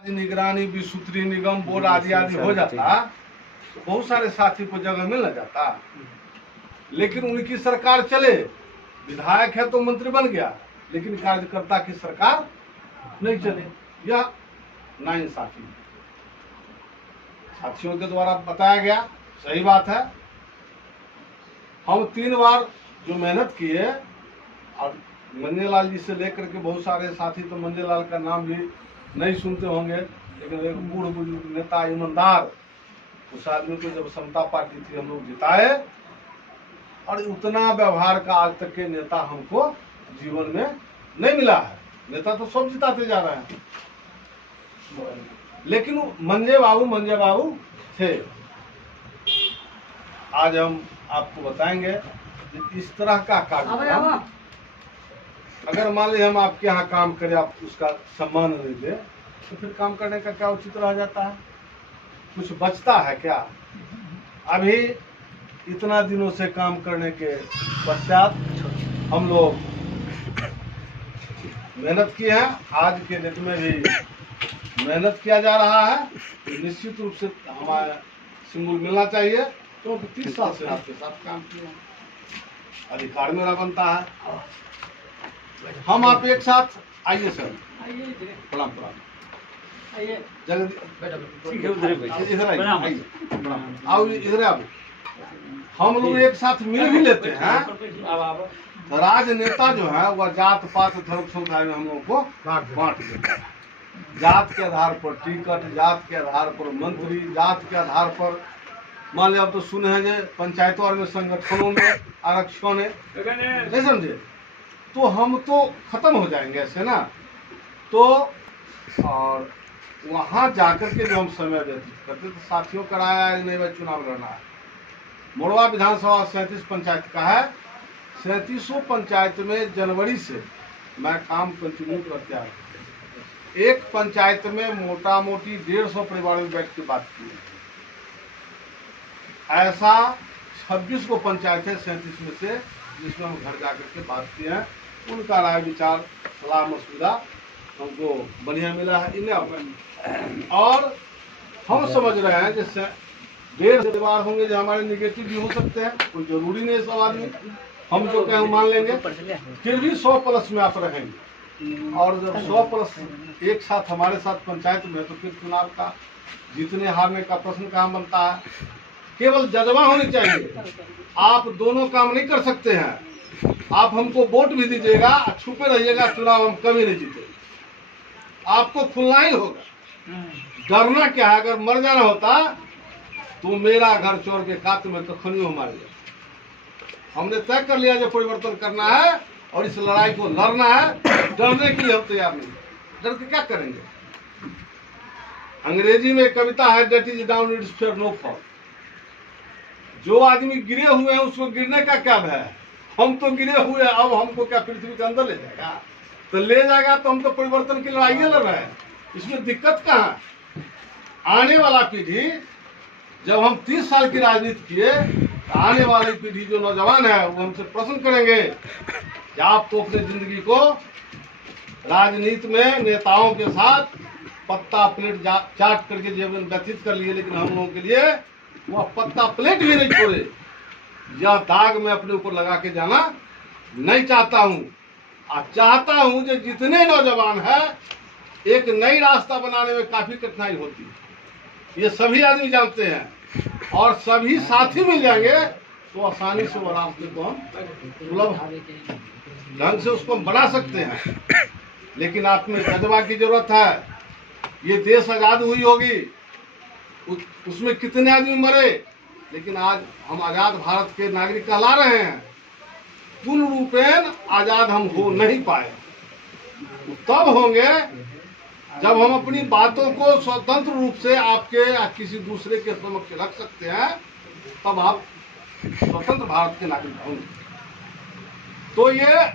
निगरानी विसूत्री निगम बोर्ड आदि आदि हो जाता तो बहुत सारे साथी को जगह मिल न जाता। लेकिन उनकी सरकार चले, विधायक है तो मंत्री बन गया, लेकिन कार्यकर्ता की सरकार नहीं चले। यह नाइंसाफी साथियों के द्वारा बताया गया, सही बात है। हम 3 बार जो मेहनत किए, और मंजेलाल जी से लेकर के बहुत सारे साथी तो मंजेलाल का नाम भी नहीं सुनते होंगे, लेकिन एक बूढ़ बुजुर्ग नेता ईमानदार, उस आदमी को जब समता पार्टी थी हम लोग जिताए, और उतना व्यवहार का आज तक के नेता हमको जीवन में नहीं मिला है। नेता तो सब जिताते जा रहे हैं, लेकिन मंजे बाबू थे। आज हम आपको बताएंगे कि इस तरह का कार्यक्रम, अगर मान लीजिए हम आपके यहाँ काम करें, आप उसका सम्मान नहीं दे, तो फिर काम करने का क्या उचित रह जाता है? कुछ बचता है क्या? अभी इतना दिनों से काम करने के पश्चात हम लोग मेहनत की है, आज के डेट में भी मेहनत किया जा रहा है। तो निश्चित रूप से हमारा सिंबल मिलना चाहिए, क्योंकि 30 साल से आपके साथ काम किया, अधिकार मेरा बनता है। हम आप एक साथ आइए सर, प्रणाम प्रणाम, आओ इधर आओ। हम लोग एक साथ मिल भी लेते हैं। राजनेता जो है वह जात पात धर्म समुदाय में हम लोगों को बांट देता है। जात के आधार पर टिकट, जात के आधार पर मंत्री, जात के आधार पर मान लिया, अब तो सुने हैं जो पंचायतों और में संगठनों में आरक्षण है, नहीं समझे? तो हम तो खत्म हो जाएंगे ऐसे ना। तो और वहाँ जाकर के जो हम समय व्यतीत करते, तो साथियों का राय आया नहीं भाई चुनाव लड़ना है। मोड़वा विधानसभा 37 पंचायत का है, 37 पंचायत में जनवरी से मैं काम कंटिन्यू करते आ रहा हूँ। एक पंचायत में मोटा मोटी 150 परिवारों में बैठ के बात की है। ऐसा 26 को पंचायत है 37 में से, जिसमें हम घर जाकर के बात किए हैं। उनका राय विचार सलाह मशविरा हमको बढ़िया मिला है इन्हें। और हम समझ रहे हैं जैसे 1.5 बार होंगे जो हमारे निगेटिव भी हो सकते हैं, कोई जरूरी नहीं। सब आदमी हम जो कहें मान लेंगे, फिर भी 100 प्लस में आप रहेंगे। और जब 100 प्लस एक साथ हमारे साथ पंचायत में, तो फिर चुनाव का जीतने हारने का प्रश्न कहाँ बनता है? केवल जज्बा होनी चाहिए। आप दोनों काम नहीं कर सकते हैं। आप हमको वोट भी दीजिएगा, छुपे रहिएगा, चुनाव हम कभी नहीं जीते। आपको खुलना ही होगा। डरना क्या है? अगर मर जाना होता तो मेरा घर चोर के कात में कखनियों मार गया। हमने तय कर लिया जो परिवर्तन करना है और इस लड़ाई को लड़ना है। डरने के लिए हम तैयार नहीं। डर के क्या करेंगे? अंग्रेजी में कविता है, that is down it's fear no fall. जो आदमी गिरे हुए हैं उसको गिरने का क्या भय है? हम तो गिरे हुए हैं, अब हमको क्या पृथ्वी के अंदर ले जाएगा? तो ले जाएगा तो हम तो परिवर्तन की लड़ाई लड़ रहे हैं, इसमें दिक्कत कहाँ? आने वाला पीढ़ी, जब हम 30 साल की राजनीति किए, तो आने वाली पीढ़ी जो नौजवान है वो हमसे प्रश्न करेंगे कि आप तो अपनी जिंदगी को राजनीति में नेताओं के साथ पत्ता प्लेट चाट करके जीवन व्यतीत कर लिए, लेकिन हम लोगों के लिए वह पत्ता प्लेट भी नहीं छोड़े। यह दाग मैं अपने ऊपर लगा के जाना नहीं चाहता हूँ। चाहता हूँ कि जितने नौजवान हैं, एक नई रास्ता बनाने में काफी कठिनाई होती है, ये सभी आदमी जानते हैं। और सभी साथी मिल जाएंगे तो आसानी से वो रास्ते को हम सुलभ ढंग से उसको हम बना सकते हैं। लेकिन आप में जज्बा की जरूरत है। ये देश आजाद हुई होगी, उसमें कितने आदमी मरे, लेकिन आज हम आजाद भारत के नागरिक कहला रहे हैं। पूर्ण रूपेण आजाद हम हो नहीं पाए। तब होंगे जब हम अपनी बातों को स्वतंत्र रूप से आपके या किसी दूसरे के समक्ष रख सकते हैं, तब आप स्वतंत्र भारत के नागरिक होंगे। तो ये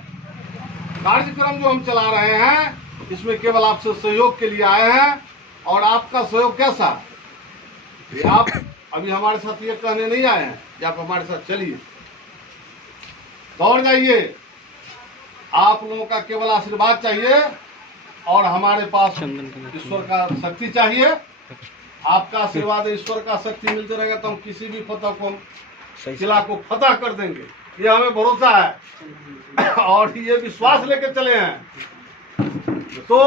कार्यक्रम जो हम चला रहे हैं, इसमें केवल आपसे सहयोग के लिए आए हैं। और आपका सहयोग कैसा? ये आप अभी हमारे साथ ये कहने नहीं आए हैं कि आप हमारे साथ चलिए, दौड़ जाइए। आप लोगों का केवल आशीर्वाद चाहिए और हमारे पास ईश्वर का शक्ति चाहिए। आपका आशीर्वाद, ईश्वर का शक्ति मिलते रहेगा तो हम किसी भी फतह को, किला को फतह कर देंगे, ये हमें भरोसा है और ये विश्वास लेके चले हैं। तो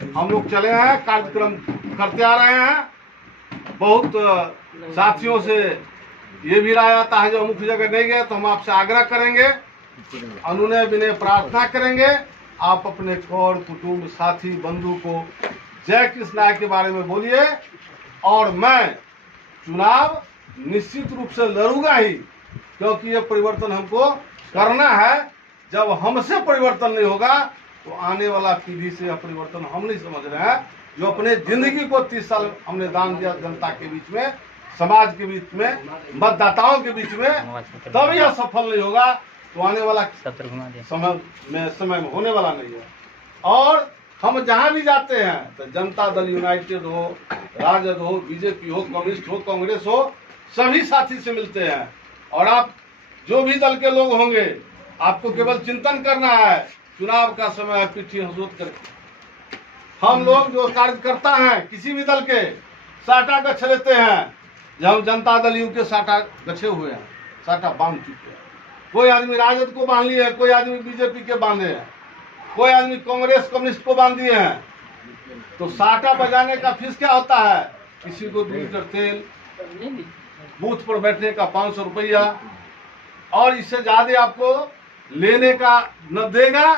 हम लोग चले हैं, कार्यक्रम करते आ रहे हैं। बहुत साथियों से ये भी राय आता है जो मुख्य जगह नहीं गए तो हम आपसे आग्रह करेंगे, अनुनय विनय प्रार्थना करेंगे, आप अपने कौर कुटुंब साथी बंधु को जय कृष्ण के बारे में बोलिए। और मैं चुनाव निश्चित रूप से लड़ूंगा ही, क्योंकि ये परिवर्तन हमको करना है। जब हमसे परिवर्तन नहीं होगा तो आने वाला पीढ़ी से परिवर्तन हम नहीं समझ रहे हैं। जो अपने जिंदगी को 30 साल हमने दान दिया जनता के बीच में, समाज के बीच में, मतदाताओं के बीच में, तब यह सफल नहीं होगा तो आने वाला समय में होने वाला नहीं है। और हम जहां भी जाते हैं तो जनता दल यूनाइटेड हो, राजद हो, बीजेपी हो, कम्युनिस्ट हो, कांग्रेस हो, सभी साथी से मिलते हैं। और आप जो भी दल के लोग होंगे, आपको केवल चिंतन करना है, चुनाव का समय है, पिट्ठी हंसोत करके हम लोग जो कार्यकर्ता हैं किसी भी दल के साटा गछ लेते हैं। जब हम जनता दल यू के साटा गछे हुए हैं, साटा बांध चुके हैं। कोई आदमी राजद को बांध लिए है, कोई आदमी बीजेपी के बांधे हैं, कोई आदमी कांग्रेस कम्युनिस्ट को बांध दिए हैं। तो साटा बजाने का फीस क्या होता है? किसी को 2 लीटर तेल, बूथ पर बैठने का 500 रुपया, और इससे ज्यादा आपको लेने का न देगा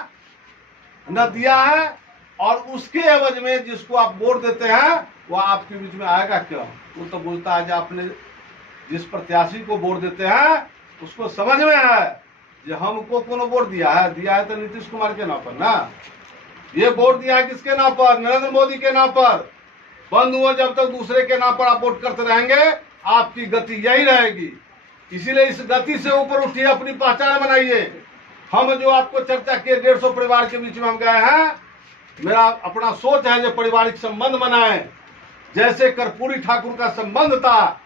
न दिया है। और उसके एवज में जिसको आप वोट देते हैं वो आपके बीच में आएगा क्यों? वो तो बोलता है कि आपने जिस प्रत्याशी को वोट देते हैं उसको समझ में है कि हमको कौन वोट दिया है तो नीतीश कुमार के नाम पर ना। ये वोट दिया है किसके नाम पर? नरेंद्र मोदी के नाम पर। बंद हुआ जब तक दूसरे के नाम पर आप वोट करते रहेंगे, आपकी गति यही रहेगी। इसीलिए इस गति से ऊपर उठिए, अपनी पहचान बनाइए। हम जो आपको चर्चा किए 150 परिवार के बीच में हम गए हैं, मेरा अपना सोच है जो पारिवारिक संबंध बनाए। जैसे कर्पूरी ठाकुर का संबंध था,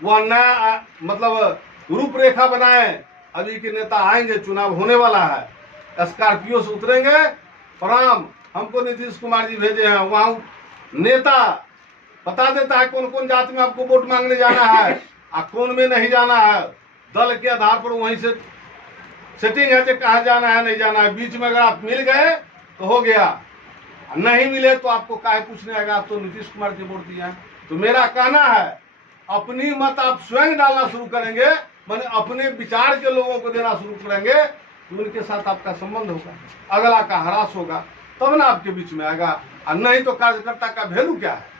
वह नया मतलब रूपरेखा बनाए। अभी के नेता आएंगे, चुनाव होने वाला है, स्कॉर्पियो से उतरेंगे। प्रणाम, हमको नीतीश कुमार जी भेजे हैं। वहाँ नेता बता देता है कौन कौन जाति में आपको वोट मांगने जाना है और कौन में नहीं जाना है। दल के आधार पर वहीं से सेटिंग है कि कहाँ जाना है नहीं जाना है। बीच में अगर आप मिल गए तो हो गया, नहीं मिले तो आपको काहे पूछने आएगा, आप तो नीतीश कुमार के वोट दिया है। तो मेरा कहना है, अपनी मत आप स्वयं डालना शुरू करेंगे, माने अपने विचार के लोगों को देना शुरू करेंगे तो उनके साथ आपका संबंध होगा, अगला का हरास होगा, तब ना आपके बीच में आएगा। और नहीं तो कार्यकर्ता का वैल्यू क्या है?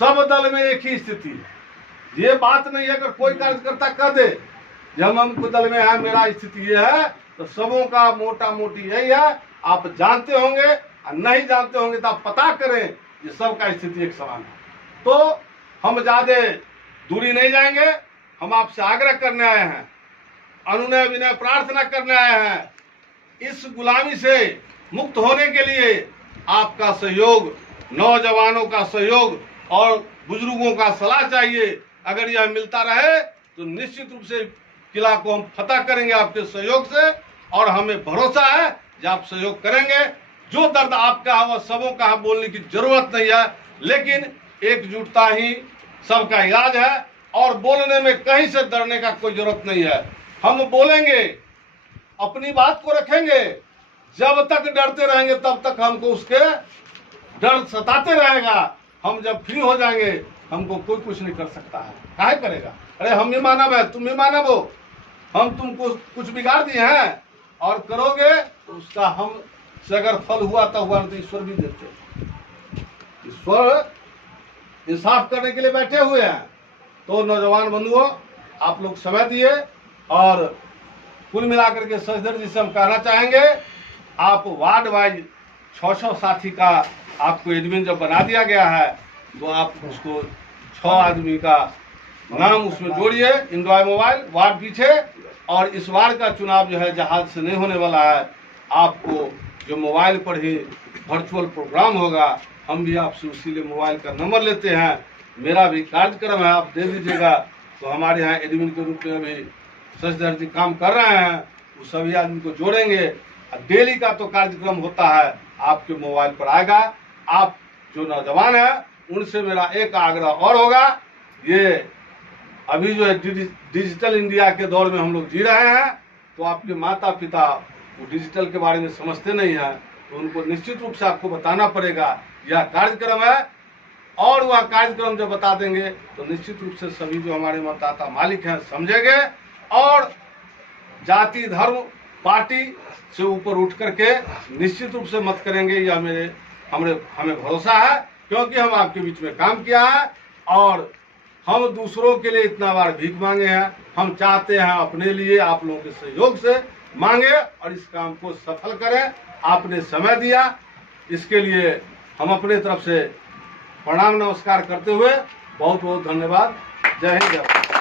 सब दल में एक ही स्थिति है। ये बात नहीं है अगर कोई कार्यकर्ता कह दे जब हम दल में है मेरा स्थिति ये है, तो सबों का मोटा मोटी यही है। आप जानते होंगे और नहीं जानते होंगे तो आप पता करें, ये सबका स्थिति एक समान है। तो हम ज्यादा दूरी नहीं जाएंगे। हम आपसे आग्रह करने आए हैं, अनुनय विनय प्रार्थना करने आए हैं। इस गुलामी से मुक्त होने के लिए आपका सहयोग, नौजवानों का सहयोग और बुजुर्गों का सलाह चाहिए। अगर यह मिलता रहे तो निश्चित रूप से किला को हम फतह करेंगे आपके सहयोग से। और हमें भरोसा है कि आप सहयोग करेंगे। जो दर्द आपका है वह सबों का है, बोलने की जरूरत नहीं है, लेकिन एकजुटता ही सबका इलाज है। और बोलने में कहीं से डरने का कोई जरूरत नहीं है। हम बोलेंगे, अपनी बात को रखेंगे। जब तक डरते रहेंगे तब तक हमको उसके डर सताते रहेगा। हम जब फ्री हो जाएंगे हमको कोई कुछ नहीं कर सकता है। काहे करेगा? अरे हम ही मानव है, तुम ही मानव हो, हम तुमको कुछ बिगाड़ दिए हैं और करोगे तो उसका हम से अगर फल हुआ तो हुआ, नहीं तो ईश्वर भी देते। ईश्वर इंसाफ करने के लिए बैठे हुए हैं। तो नौजवान बंधुओं, आप लोग समय दिए। और कुल मिलाकर के सजदर जी से हम कहना चाहेंगे, आप वार्ड वाइज 600 साथी का आपको एडमिन जब बना दिया गया है तो आप उसको 6 आदमी का नाम उसमें जोड़िए, एंड्रॉयड मोबाइल वार्ड पीछे। और इस बार का चुनाव जो है जहाज से नहीं होने वाला है, आपको जो मोबाइल पर ही वर्चुअल प्रोग्राम होगा, हम भी आपसे उसी लिए मोबाइल का नंबर लेते हैं। मेरा भी कार्यक्रम है, आप दे दीजिएगा। तो हमारे यहाँ एडमिन के रूप में अभी सचदर जी काम कर रहे हैं, वो सभी आदमी को जोड़ेंगे डेली का तो कार्यक्रम होता है, आपके मोबाइल पर आएगा। आप जो नौजवान है उनसे मेरा एक आग्रह और होगा, ये अभी जो है डिजिटल इंडिया के दौर में हम लोग जी रहे हैं, तो आपके माता पिता वो डिजिटल के बारे में समझते नहीं हैं, तो उनको निश्चित रूप से आपको बताना पड़ेगा यह कार्यक्रम है। और वह कार्यक्रम जब बता देंगे तो निश्चित रूप से सभी जो हमारे मतदाता मालिक हैं समझेंगे और जाति धर्म पार्टी से ऊपर उठ करके निश्चित रूप से मत करेंगे। यह हमें भरोसा है, क्योंकि हम आपके बीच में काम किया है और हम दूसरों के लिए इतना बार भीख मांगे हैं। हम चाहते हैं अपने लिए आप लोगों के सहयोग से मांगे और इस काम को सफल करें। आपने समय दिया, इसके लिए हम अपने तरफ से प्रणाम नमस्कार करते हुए बहुत बहुत धन्यवाद। जय हिंद, जय भारत।